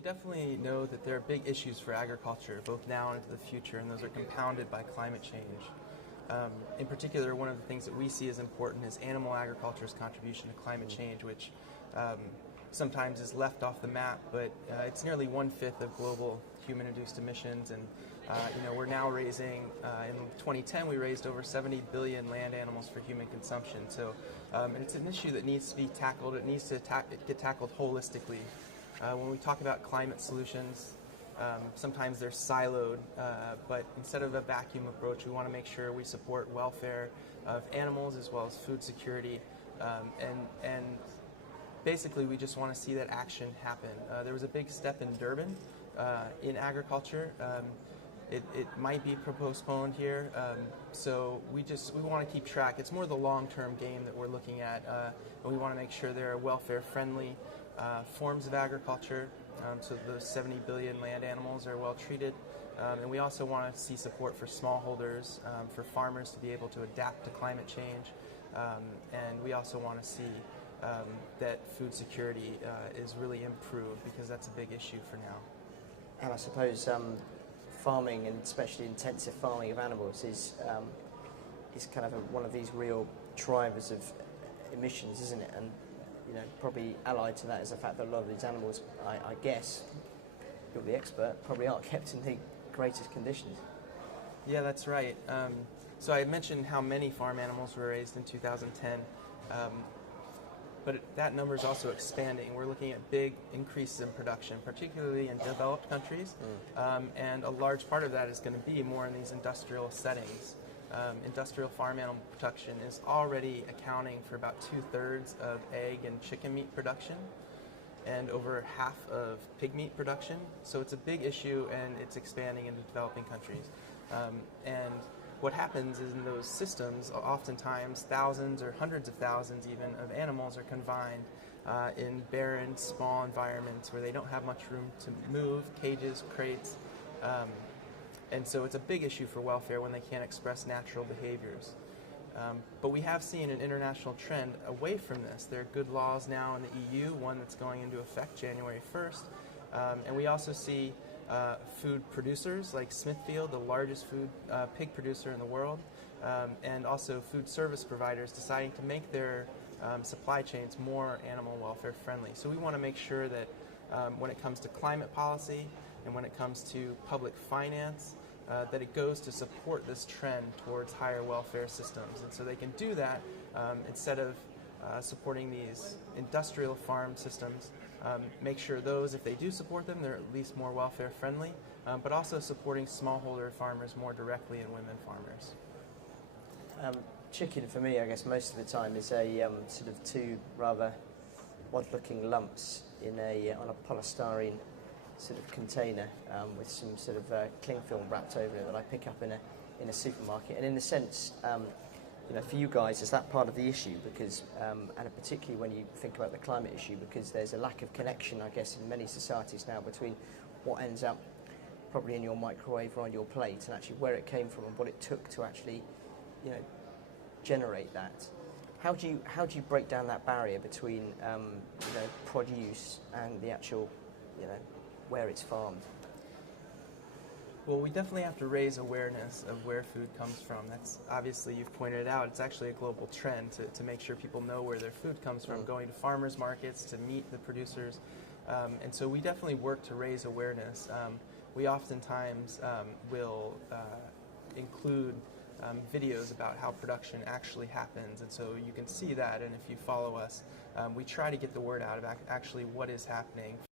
We definitely know that there are big issues for agriculture, both now and into the future, and those are compounded by climate change. In particular, one of the things that we see as important is animal agriculture's contribution to climate change, which sometimes is left off the map, but it's nearly 1/5 of global human-induced emissions. And we're now raising, in 2010, we raised over 70 billion land animals for human consumption. So it's an issue that needs to be tackled. It needs to get tackled holistically. When we talk about climate solutions, sometimes they're siloed, but instead of a vacuum approach, we want to make sure we support welfare of animals as well as food security, and basically we just want to see that action happen. There was a big step in Durban in agriculture. It might be postponed here, so we want to keep track. It's more the long-term game that we're looking at, and we want to make sure there are welfare-friendly forms of agriculture, so those 70 billion land animals are well treated. And we also want to see support for smallholders, for farmers to be able to adapt to climate change. And we also want to see that food security is really improved, because that's a big issue for now. And I suppose farming, and especially intensive farming of animals, is kind of one of these real drivers of emissions, isn't it? And probably allied to that is the fact that a lot of these animals, I guess, you're the expert, probably aren't kept in the greatest conditions. Yeah, that's right. So I mentioned how many farm animals were raised in 2010, but that number is also expanding. We're looking at big increases in production, particularly in developed countries, and a large part of that is going to be more in these industrial settings. Industrial farm animal production is already accounting for about 2/3 of egg and chicken meat production, and over half of pig meat production. So it's a big issue, and it's expanding into developing countries. And what happens is, in those systems, oftentimes thousands or hundreds of thousands even of animals are confined in barren, small environments where they don't have much room to move, cages, crates. And so it's a big issue for welfare when they can't express natural behaviors. But we have seen an international trend away from this. There are good laws now in the EU, one that's going into effect January 1st. And we also see food producers like Smithfield, the largest pig producer in the world, and also food service providers deciding to make their supply chains more animal welfare friendly. So we want to make sure that when it comes to climate policy and when it comes to public finance, that it goes to support this trend towards higher welfare systems. And so they can do that instead of supporting these industrial farm systems. Make sure those, if they do support them, they're at least more welfare friendly, but also supporting smallholder farmers more directly and women farmers. Chicken, for me, I guess most of the time, is a sort of two rather odd-looking lumps on a polystyrene sort of container with some sort of cling film wrapped over it that I pick up in a supermarket. And in a sense, for you guys, is that part of the issue? Because, and particularly when you think about the climate issue, because there's a lack of connection, I guess, in many societies now between what ends up probably in your microwave or on your plate and actually where it came from and what it took to actually, generate that. How do you break down that barrier between produce and the actual, where it's farmed? Well, we definitely have to raise awareness of where food comes from. That's obviously, you've pointed it out, it's actually a global trend to make sure people know where their food comes from, going to farmers markets to meet the producers. And so we definitely work to raise awareness. We oftentimes will include videos about how production actually happens, and so you can see that, and if you follow us, we try to get the word out about actually what is happening.